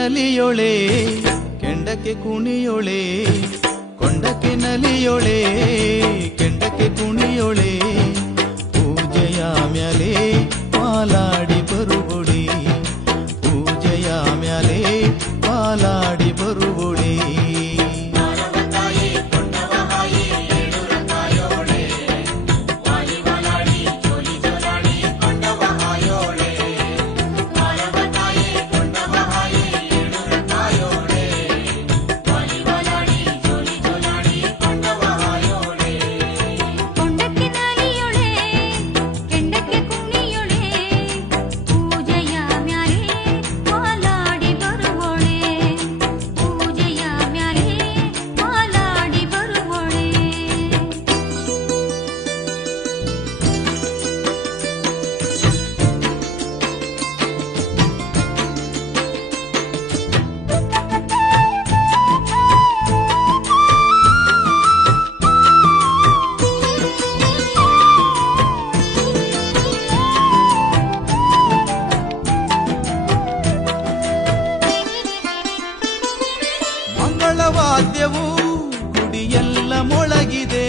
ನಲಿಯೊಳೆ ಕೆಂಡಕ್ಕೆ ಕುಣಿಯೊಳೆ ಕೊಂಡಕ್ಕೆ ನಲಿಯೊಳೆ ಕೆಂಡಕ್ಕೆ ಕುಣಿಯೊಳೆ. ಖಾದ್ಯವೂ ಗುಡಿಯೆಲ್ಲ ಮೊಳಗಿದೆ.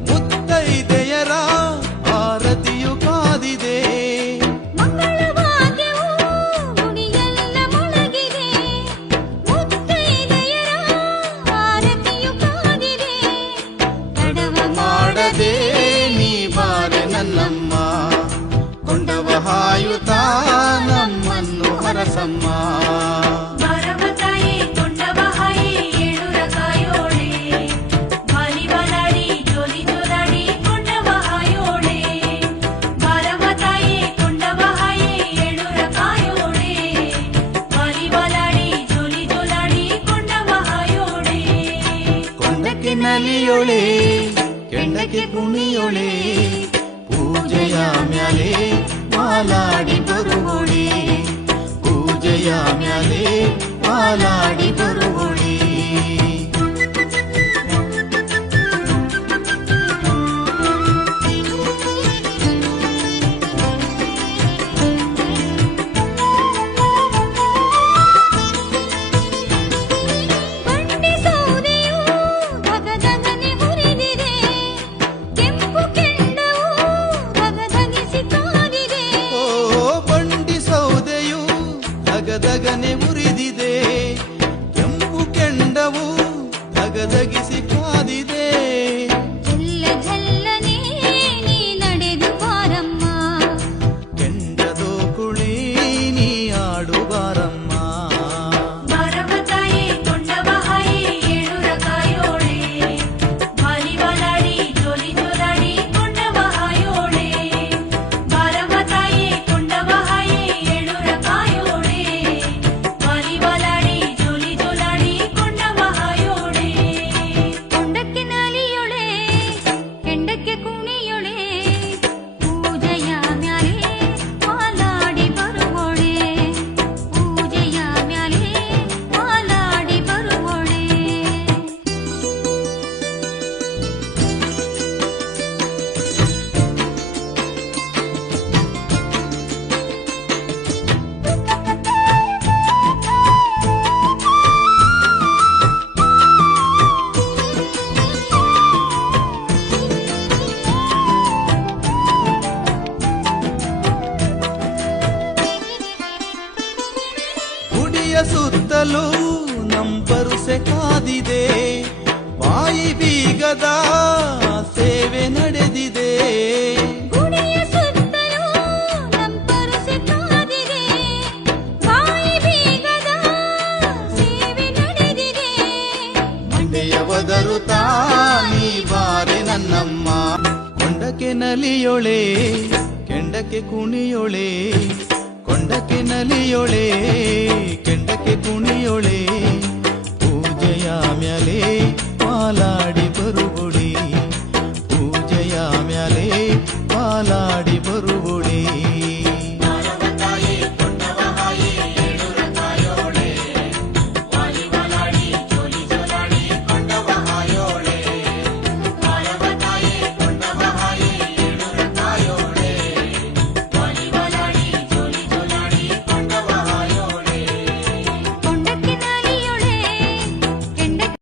ಮುತ್ತೈದೆಯರ ಆರತಿಯು ಕಾದಿದೆ. ಮಾಡದೆ ನೀ ಬಾರ ನನ್ನಮ್ಮ. ಕೊಂಡವ ಹಾಯುತ್ತಾ ನಮ್ಮನ್ನು ಹರಸಮ್ಮ ಕುಣಿಯೋಳೆ ಕೆಂಡಕ್ಕೆ ಕುಣಿಯೋಳೆ ಪೂಜೆಯ ಮ್ಯಾಲೆ ಮಾಲಾಡಿ ಬರುವೋಳೆ ಪೂಜೆಯ ಮ್ಯಾಲೆ Maladi ಬರುವೋಳೆ I got a ku ದೈವದ ಸೇವೆ ನಡೆದಿದೆ. ಒದರುತ್ತಾ ನೀ ಬಾರೆ ನನ್ನಮ್ಮ. ಕೊಂಡಕ್ಕೆ ನಲಿಯೊಳೆ ಕೆಂಡಕ್ಕೆ ಕುಣಿಯೊಳೆ ಕೊಂಡಕ್ಕೆ ನಲಿಯೊಳೆ ಕೆಂಡಕ್ಕೆ ಕುಣಿಯೊಳೆ.